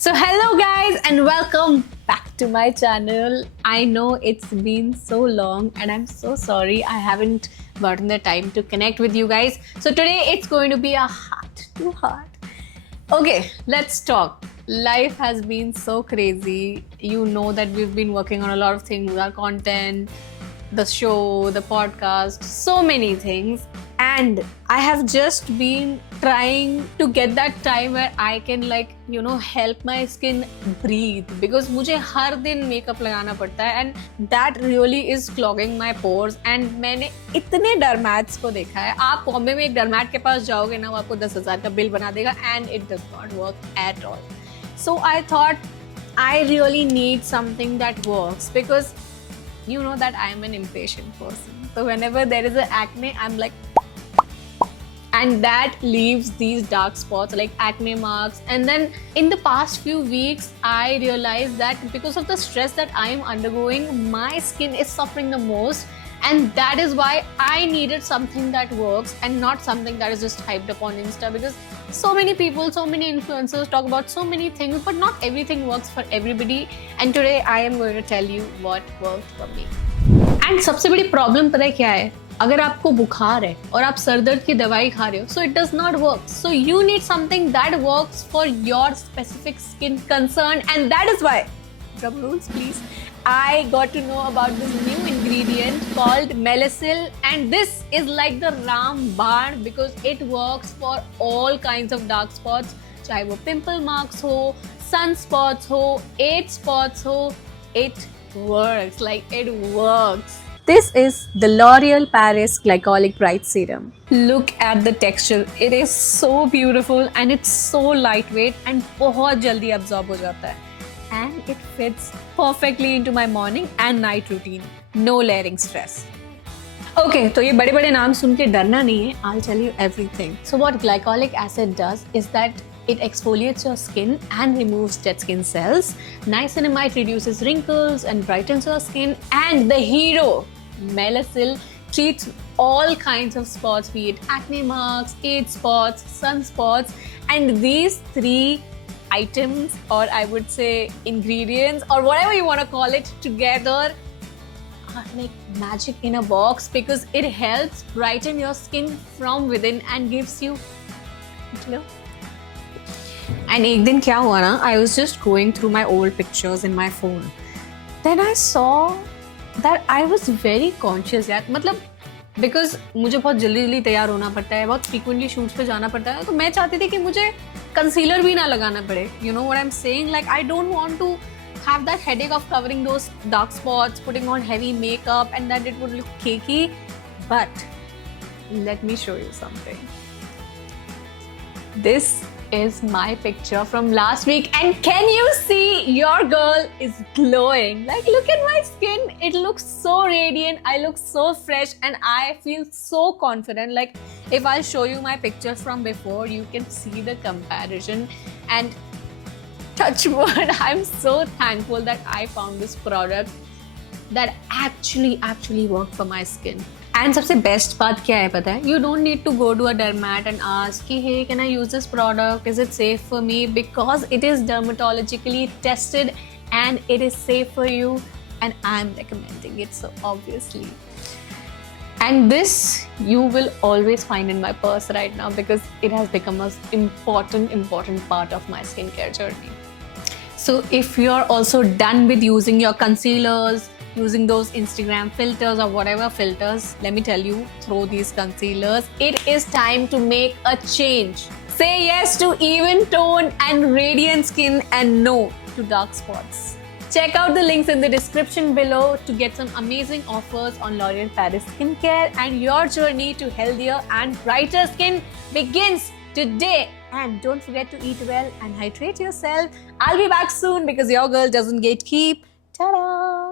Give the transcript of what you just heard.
So hello guys and welcome back to my channel. I know it's been so long and I'm so sorry I haven't gotten the time to connect with you guys. So today it's going to be a heart to heart. Okay, let's talk. Life has been so crazy. You know that we've been working on a lot of things, our content, the show, the podcast, so many things. And I have just been trying to get that time where I can help my skin breathe because मुझे हर दिन makeup लगाना पड़ता है and that really is clogging my pores and मैंने इतने डरमैट्स को देखा है. आप बॉम्बे में एक डरमैट के पास जाओगे ना, वो आपको 10,000 का बिल बना देगा and it does not work at all. So I thought I really need something that works because you know that I am an impatient person. So whenever there is an acne, I'm like, and that leaves these dark spots like acne marks. And then in the past few weeks, I realized that because of the stress that I am undergoing, my skin is suffering the most. And that is why I needed something that works and not something that is just hyped up on Insta, because so many people, so many influencers talk about so many things, but not everything works for everybody. And today I am going to tell you what worked for me. And सबसे बड़ी problem पता है क्या है? अगर आपको बुखार है और आप सर दर्द की दवाई खा रहे हो, so it does not work. So you need something that works for your specific skin concern, and that is why, drum rolls please, I got to know about this new ingredient called Melasyl, and this is like the Rambaan because it works for all kinds of dark spots, चाहे वो pimple marks हो, sunspots हो, age spots हो, it works, like it works. This is the L'Oreal Paris Glycolic Bright Serum. Look at the texture. It is so beautiful and it's so lightweight and बहुत जल्दी absorb हो जाता है. And it fits perfectly into my morning and night routine. No layering stress. Okay, तो ये बड़े बड़े नाम सुन के डरना नहीं है. I'll tell you everything. So what glycolic acid does is that it exfoliates your skin and removes dead skin cells. Niacinamide reduces wrinkles and brightens your skin. And the hero, Melasyl, treats all kinds of spots, be it acne marks, age spots, sunspots. And these three items, or I would say ingredients, or whatever you want to call it, together are like magic in a box because it helps brighten your skin from within and gives you glow. And एक दिन क्या हुआ ना, I was just going through my old pictures in my phone. Then I saw that I was very conscious यार, मतलब because मुझे बहुत जल्दी तैयार होना पड़ता है, बहुत frequently shoots पे जाना पड़ता है, तो मैं चाहती थी कि मुझे concealer भी ना लगाना पड़े. You know what I'm saying? Like I don't want to have that headache of covering those dark spots, putting on heavy makeup, and that it would look cakey. But let me show you something. This is my picture from last week, and can you see your girl is glowing? Like look at my skin, it looks so radiant, I look so fresh and I feel so confident. Like if I show you my pictures from before, you can see the comparison. And touch wood, I'm so thankful that I found this product that actually worked for my skin. And सबसे best बात क्या है पता है? You don't need to go to a dermat and ask कि hey, can I use this product? Is it safe for me? Because it is dermatologically tested and it is safe for you, and I'm recommending it, so obviously. And this you will always find in my purse right now because it has become an important part of my skincare journey. So if you're also done with using your concealers, using those Instagram filters or whatever filters, let me tell you, throw these concealers. It is time to make a change. Say yes to even tone and radiant skin and no to dark spots. Check out the links in the description below to get some amazing offers on L'Oreal Paris Skincare, and your journey to healthier and brighter skin begins today. And don't forget to eat well and hydrate yourself. I'll be back soon because your girl doesn't gatekeep. Ta-da!